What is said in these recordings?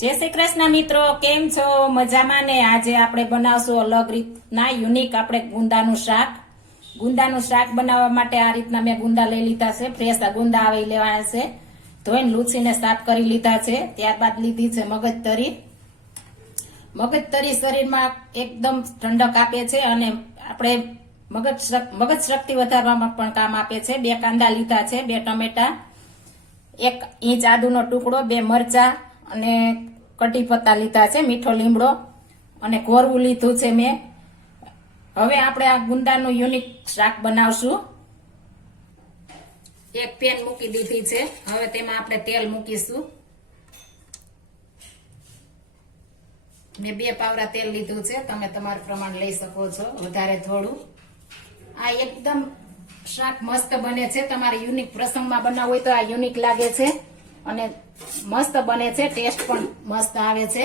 जय श्री कृष्ण मित्रों, केम छो? मजामां ने? આજે આપણે બનાવશું અલગ રીતના યુનિક આપણે ગુંદાનું શાક. ગુંદાનું શાક બનાવવા માટે આ રીતના મેં ગુંદા લઈ લીધા છે. ફ્રેશ ગુંદા આવી લેવાના છે. ધોઈને લૂછીને સાફ કરી લીધા છે. ત્યારબાદ લીધી છે મગજતરી. મગજતરી શરીરમાં એકદમ ઠંડક આપે છે અને આપણે મગજ શક્તિ વધારવામાં પણ કામ આપે છે. 2 કાંદા લીધા છે, 2 ટમેટા, 1 ઇંચ આદુનો ટુકડો, 2 મરચા અને કઢી પત્તા લીધા છે, મીઠો લીમડો અને કોરવું લીધું છે મેં. હવે આપણે આ ગુંદાનું યુનિક શાક બનાવશું. એક પેન મૂકી દીધી છે. હવે તેમાં આપણે તેલ મૂકીશું. મેં 2 પાવડા તેલ લીધું છે. તમે તમારું પ્રમાણ લઈ શકો છો, વધારે થોડું. આ એકદમ શાક મસ્ત બને છે. તમારે યુનિક પ્રસંગમાં બનાવવું હોય તો આ યુનિક લાગે છે અને મસ્ત બને છે. ટેસ્ટ પણ મસ્ત આવે છે.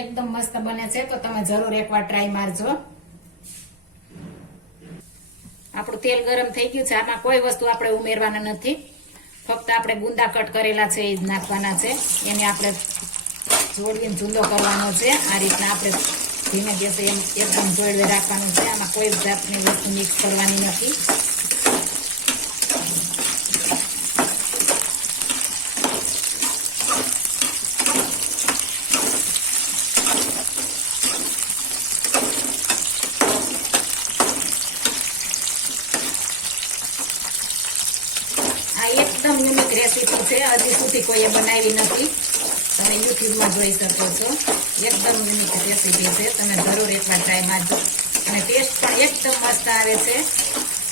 એકદમ મસ્ત બને છે. તો તમે જરૂર એકવાર ટ્રાય મારજો. આપણું તેલ ગરમ થઈ ગયું છે. આમાં કોઈ વસ્તુ આપણે ઉમેરવાના નથી. ફક્ત આપણે ગુંદા કટ કરેલા છે એ જ નાખવાના છે. એને આપણે જોડીને જુંદો કરવાનો છે. આ રીતના આપણે ધીમે ગેસે એકદમ જોડવે રાખવાનું છે. આમાં કોઈ જાતની વસ્તુ મિક્સ કરવાની નથી. એકદમ યુનિક રેસીપી છે. હજી સુધી કોઈએ બનાવી નથી. તમે યુટ્યુબમાં જોઈ શકો છો. એકદમ યુનિક રેસીપી છે. તમે જરૂર એકવાર ટ્રાય મારજો અને ટેસ્ટ પણ એકદમ મસ્ત આવે છે.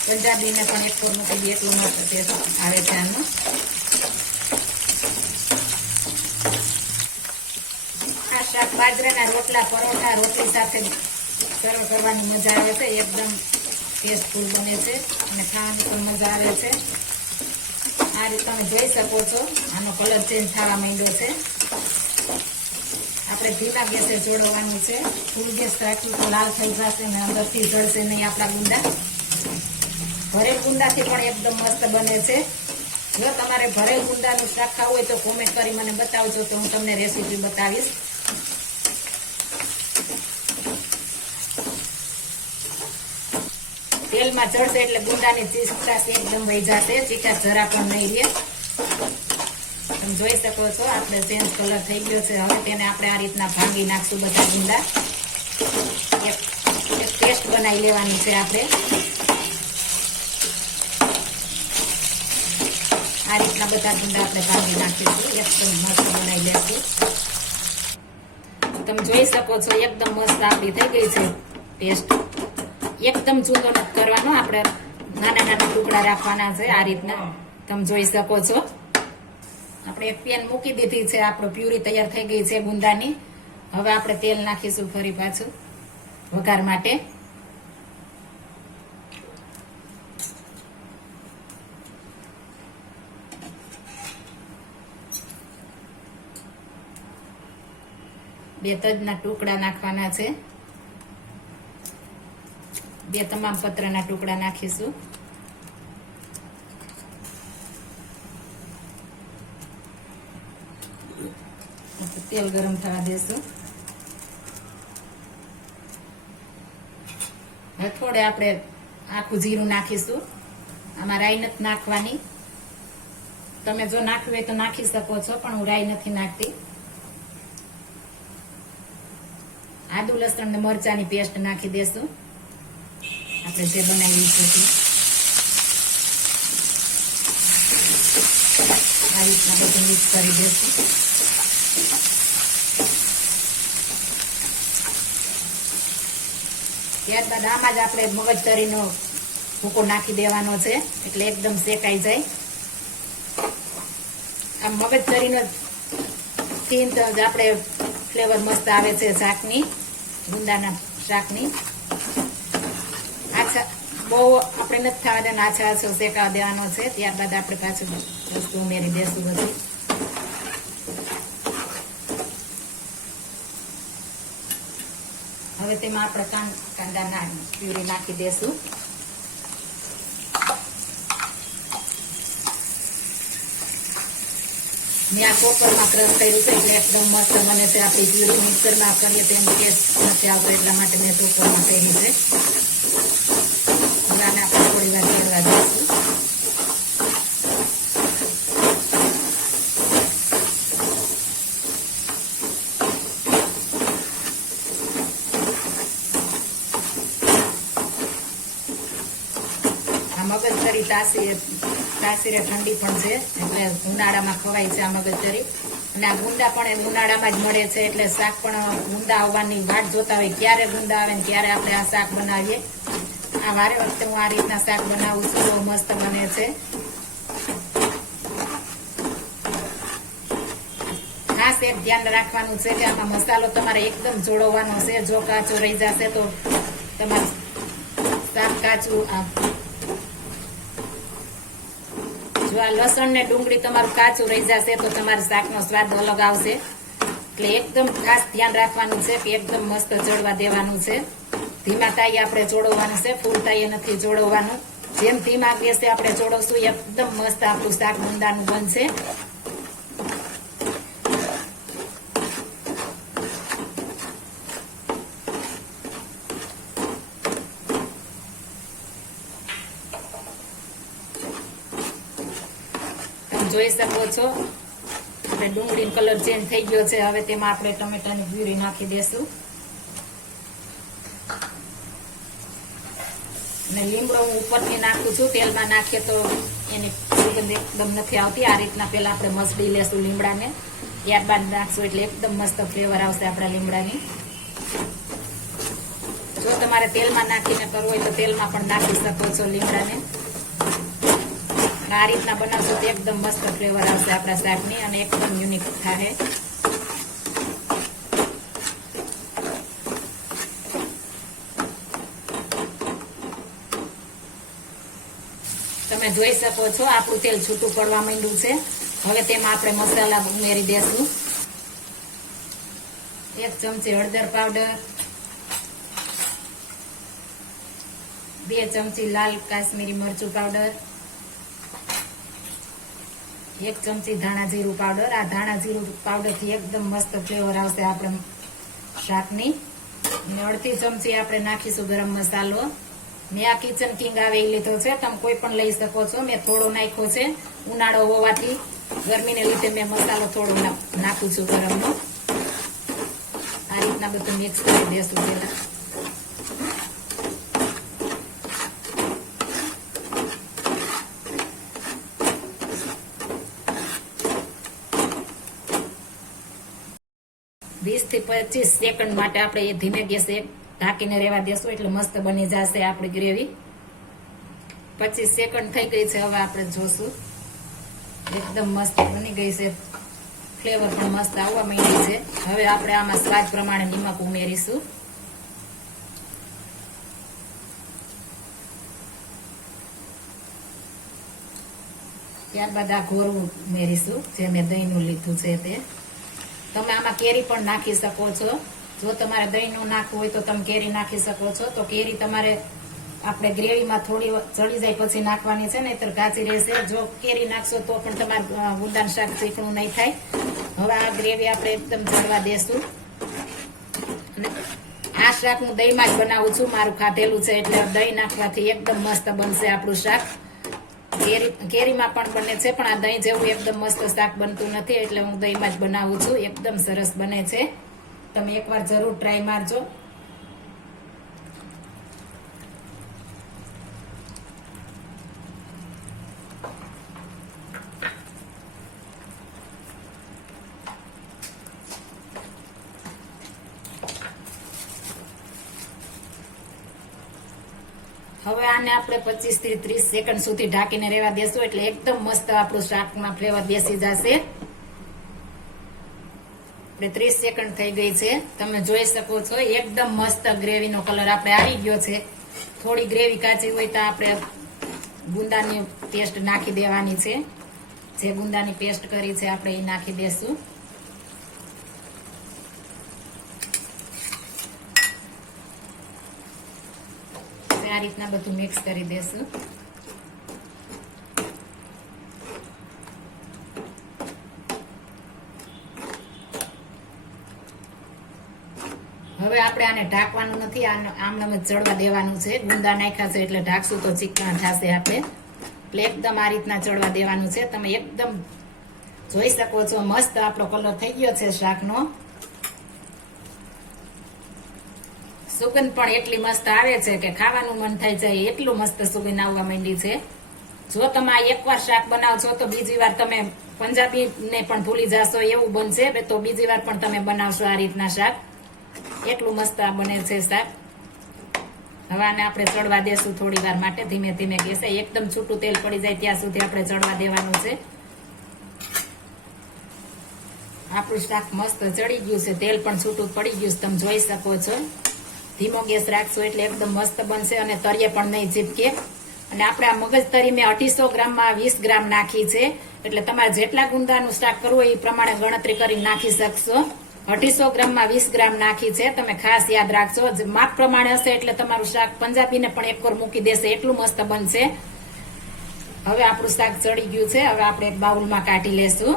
પંજાબીને પણ એક કોર મૂકી એટલું મસ્ત ટેસ્ટ આવે છે આનો. આ શાક બાજરાના રોટલા, પરોઠા, રોટલી સાથે સર્વ કરવાની મજા આવે છે. એકદમ ટેસ્ટફુલ બને છે અને ખાવાની પણ મજા આવે છે. આ રીતે તમે જોઈ શકો છો. આનો કલર ચેન્જ થવા માંડ્યો છે. આપણે ધીમા ગેસે જોડવાનું છે. ફૂલ ગેસ રાખવું તો લાલ થઈ જશે અને અંદરથી જળશે નહીં આપણા ગુંદા. ભરેલ ગુંદાથી પણ એકદમ મસ્ત બને છે. જો તમારે ભરેલ ગુંદાનું શાક ખાવું હોય તો કોમેન્ટ કરી મને બતાવજો, તો હું તમને રેસીપી બતાવીશ. તેલમાં ચડશે એટલે ગુંદાની ચીકાશ એકદમ વહી જશે. ચીકાશ જરા પણ નહીં રહે. તમે જોઈ શકો છો આપણે ચેન્જ કલર થઈ ગયો છે. હવે તેને આપણે આ રીતના ભાંગી નાખશું બધા ગુંદા. એક પેસ્ટ બનાવી લેવાની છે આપણે. આ રીતના બધા ગુંદા આપણે ભાંગી નાખીશું. એકદમ મસ્ત બનાવી લેશું. તમે જોઈ શકો છો એકદમ મસ્ત આપણી થઈ ગઈ છે પેસ્ટ. એકદમ ચૂંદો નથી કરવાનો. આપણે નાના નાના ટુકડા રાખવાના છે. આ રીતના તમે જોઈ શકો છો. આપણે એક પેન મૂકી દીધી છે. આપણો પ્યુરી તૈયાર થઈ ગઈ છે ગુંદાની. હવે આપણે તેલ નાખીશું ફરી પાછું વઘાર માટે. બે તજના ટુકડા નાખવાના છે. 2 તમામ પત્રના ટુકડા નાખીશું. તેલ ગરમ થવા દેશું. હવે થોડે આપણે આખું જીરું નાખીશું. આમાં રાઈ નથી નાખવાની. તમે જો નાખવું હોય તો નાખી શકો છો, પણ હું રાઈ નથી નાખતી. આદુ લસણ ને મરચાની પેસ્ટ નાખી દેશું. આપણે જે બનાવી છે આ રીતના બધું મિક્સ કરી દઈશું. ત્યારબાદ આમાં જ આપણે મગજતરીનો ભૂકો નાખી દેવાનો છે એટલે એકદમ શેકાઈ જાય. આ મગજતરીનો થી જ આપણે ફ્લેવર મસ્ત આવે છે શાકની, ગુંદાના શાકની. બહુ આપણે નથી થવા દેવાનો, આછા આછો શેકાવા દેવાનો છે. ત્યારબાદ આપણે પાછું વસ્તુ ઉમેરી દેશું બધી. હવે તેમાં આપણે કાંદા પ્યુરી નાખી દેશું. મેં આ કોપરમાં ક્રશ કર્યું છે એટલે એકદમ મસ્ત બને છે. આપણી પ્યુરી મિક્સરમાં કરીએ તેમ ટેસ્ટ નથી આવતો એટલા માટે મેં કોપરમાં કરી છે. હવે આને આપણે થોડી વાર ચડવા દઈશું. મગજતરી તાસીરે ઠંડી પણ છે એટલે ઉનાળામાં ખવાય છે આ મગજતરી. અને આ ગુંદા પણ ઉનાળામાં જ મળે છે એટલે શાક પણ ગુંદા આવવાની વાટ જોતા હોય ક્યારે ગુંદા આવે ને ક્યારે આપણે આ શાક બનાવીએ. આ વારે વખતે હું આ રીતના શાક બનાવું છું, બહુ મસ્ત બને છે. ખાસ એક ધ્યાન રાખવાનું છે કે આમાં મસાલો તમારે એકદમ જોડવાનો છે. જો કાચો રહી જશે તો તમારું શાક કાચું. જો આ લસણ ને ડુંગળી તમારું કાચું રહી જશે તો તમારા શાકનો સ્વાદ અલગ આવશે. એટલે એકદમ ખાસ ધ્યાન રાખવાનું છે કે એકદમ મસ્ત ચડવા દેવાનું છે. ધીમા તાઈએ આપણે ચોડવવાનું છે, ફૂલ તાઈએ નથી ચોડવવાનું. જેમ ધીમા ગેસે આપણે ચોડવશું એકદમ મસ્ત આપણું શાક ગુંદાનું બનશે. જોઈ શકો છો આપણે ડુંગળીનો કલર ચેન્જ થઈ ગયો છે. હવે તેમાં આપણે ટમેટાની પ્યુરી નાખી દેશું અને લીમડો હું ઉપરથી નાખું છું. તેલમાં નાખીએ તો એની સુગંધ એકદમ નથી આવતી. આ રીતના પેલા આપણે મસળી લેશું લીમડાને, ત્યારબાદ નાખશું એટલે એકદમ મસ્ત ફ્લેવર આવશે આપણા લીમડાની. જો તમારે તેલમાં નાખીને કરવું હોય તો તેલમાં પણ નાખી શકો છો લીમડાને. આ રીતના બનાવશો તો એકદમ મસ્ત ફ્લેવર આવશે આપણા શાકની અને એકદમ યુનિક થાય. તમે જોઈ શકો છો આપણું તેલ છૂટું પડવા માંડ્યું છે. હવે તેમાં આપણે મસાલા ઉમેરી દેશું. 1 ચમચી હળદર પાવડર, 2 ચમચી લાલ કાશ્મીરી મરચું પાવડર, 1 ચમચી ધાણા જીરું પાવડર. આ ધાણા જીરું પાવડર થી એકદમ મસ્ત ફ્લેવર આવશે આપણે શાકની. અને 1/2 ચમચી આપણે નાખીશું ગરમ મસાલો. મેં આ કિચન કિંગ આવે એ લીધો છે, તમે કોઈ પણ લઈ શકો છો. મેં થોડો નાખ્યો છે, ઉનાળો હોવાથી ગરમીને લીધે મેં મસાલો થોડો નાખું છું ગરમનો. આ રીતના બધું મિક્સ કરી દેશું પેલા. વીસ થી 25 સેકન્ડ માટે આપણે એ ધીમે ગેસે ઢાંકીને રહેવા દેશું એટલે મસ્ત બની જશે આપણી ગ્રેવી. 25 સેકન્ડ થઈ ગઈ છે. હવે આપણે જોશું એકદમ મસ્ત બની ગઈ છે. ફ્લેવર પણ મસ્ત આવવા માંડી છે. હવે આપણે આમાં સ્વાદ પ્રમાણે નિમક ઉમેરીશું. ત્યારબાદ આ ઘોરું ઉમેરીશું જે મેં દહીંનું લીધું છે તે. તમે આમાં કેરી પણ નાખી શકો છો. જો તમારે દહીંનું નાખવું હોય તો તમે કેરી નાખી શકો છો. તો કેરી તમારે આપણે ગ્રેવીમાં થોડી ચડી જાય પછી નાખવાની છે, નહીતર કાચી રહેશે. જો કેરી નાખશો તો પણ તમારે ગુંદાનું શાક ચીકણું નહીં થાય. હવે આ ગ્રેવી આપણે એકદમ ચડવા દેશું. અને આ શાક હું દહીંમાં જ બનાવું છું, મારું ખાધેલું છે એટલે દહીં નાખવાથી એકદમ મસ્ત બનશે આપણું શાક. કેરીમાં પણ બને છે પણ આ દહીં જેવું એકદમ મસ્ત શાક બનતું નથી એટલે હું દહીંમાં જ બનાવું છું. એકદમ સરસ બને છે. તમે એકવાર જરૂર ટ્રાય મારજો. હવે આને આપણે 25 થી 30 સેકન્ડ સુધી ઢાંકીને રહેવા દેશું એટલે એકદમ મસ્ત આપણું શાકમાં ફ્લેવર બેસી જશે. 30 સેકન્ડ થઈ ગઈ છે. તમે જોઈ શકો છો એકદમ મસ્ત ગ્રેવીનો કલર આપણે આવી ગયો છે. થોડી ગ્રેવી કાચી હોય તો આપણે ગુંદાની પેસ્ટ નાખી દેવાની છે. જે ગુંદાની પેસ્ટ કરી છે આપણે એ નાખી દેશું. આ રીતના બધું મિક્સ કરી દેશું. હવે આપણે આને ઢાંકવાનું નથી, આમને જ ચડવા દેવાનું છે. ગુંદા નાખ્યા છે એટલે ઢાંકશું તો ચીકણા થશે આપણે. એટલે એકદમ આ રીતના ચડવા દેવાનું છે. તમે એકદમ જોઈ શકો છો મસ્ત આપણો કલર થઈ ગયો છે શાકનો. સુગંધ પણ એટલી મસ્ત આવે છે કે ખાવાનું મન થઈ જાય એટલું મસ્ત સુગંધ આવવા માંડી છે. જો તમે આ એકવાર શાક બનાવશો તો બીજી વાર તમે પંજાબીને પણ ભૂલી જશો એવું બનશે. તો બીજી વાર પણ તમે બનાવશો આ રીતના શાક. એટલું મસ્ત આ બને છે શાક. હવે આને આપણે ચડવા દેશું થોડી વાર માટે ધીમે ધીમે ગેસે. એકદમ છૂટું તેલ પડી જાય ત્યાં સુધી આપણે ચડવા દેવાનું છે. આપણું શાક મસ્ત ચડી ગયું છે, તેલ પણ છૂટું પડી ગયું છે, તમે જોઈ શકો છો. ધીમો ગેસ રાખશો એટલે એકદમ મસ્ત બનશે અને તળિયે પણ નહીં ચીપકે. અને આપણે આ મગજ તરી મેં 250 ગ્રામમાં 20 ગ્રામ નાખી છે. એટલે તમારે જેટલા ગુંદાનું શાક કરવું હોય એ પ્રમાણે ગણતરી કરી નાખી શકશો. 250 ગ્રામમાં 20 ગ્રામ નાખી છે. તમે ખાસ યાદ રાખજો, માપ પ્રમાણે હશે એટલે તમારું શાક પંજાબીને પણ એક વાર મૂકી દેશે એટલું મસ્ત બનશે. હવે આપણું શાક ચડી ગયું છે. હવે આપણે એક બાઉલમાં કાઢી લેશું.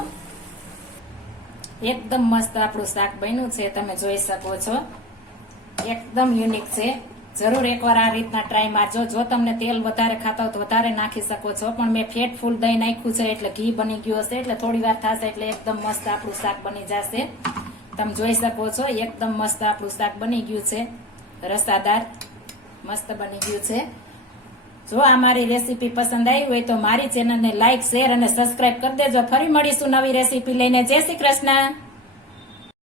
એકદમ મસ્ત આપણું શાક બન્યું છે, તમે જોઈ શકો છો. એકદમ યુનિક છે. જરૂર એકવાર આ રીતના ટ્રાય મારજો. જો તમને તેલ વધારે ખાતા હોય તો વધારે નાખી શકો છો, પણ મેં ફેટ ફૂલ દહીં નાખ્યું છે એટલે ઘી બની ગયું હશે. એટલે થોડી વાર થશે એટલે એકદમ મસ્ત આપણું શાક બની જશે. તમે જોઈ શકો છો એકદમ મસ્ત આપણું શાક બની ગયું છે. રસાદાર મસ્ત બની ગયું છે. જો આ મારી રેસીપી પસંદ આવી હોય તો મારી ચેનલને લાઈક, શેર અને સબસ્ક્રાઇબ કરી દેજો. ફરી મળીશું નવી રેસીપી લઈને. જય શ્રી કૃષ્ણ.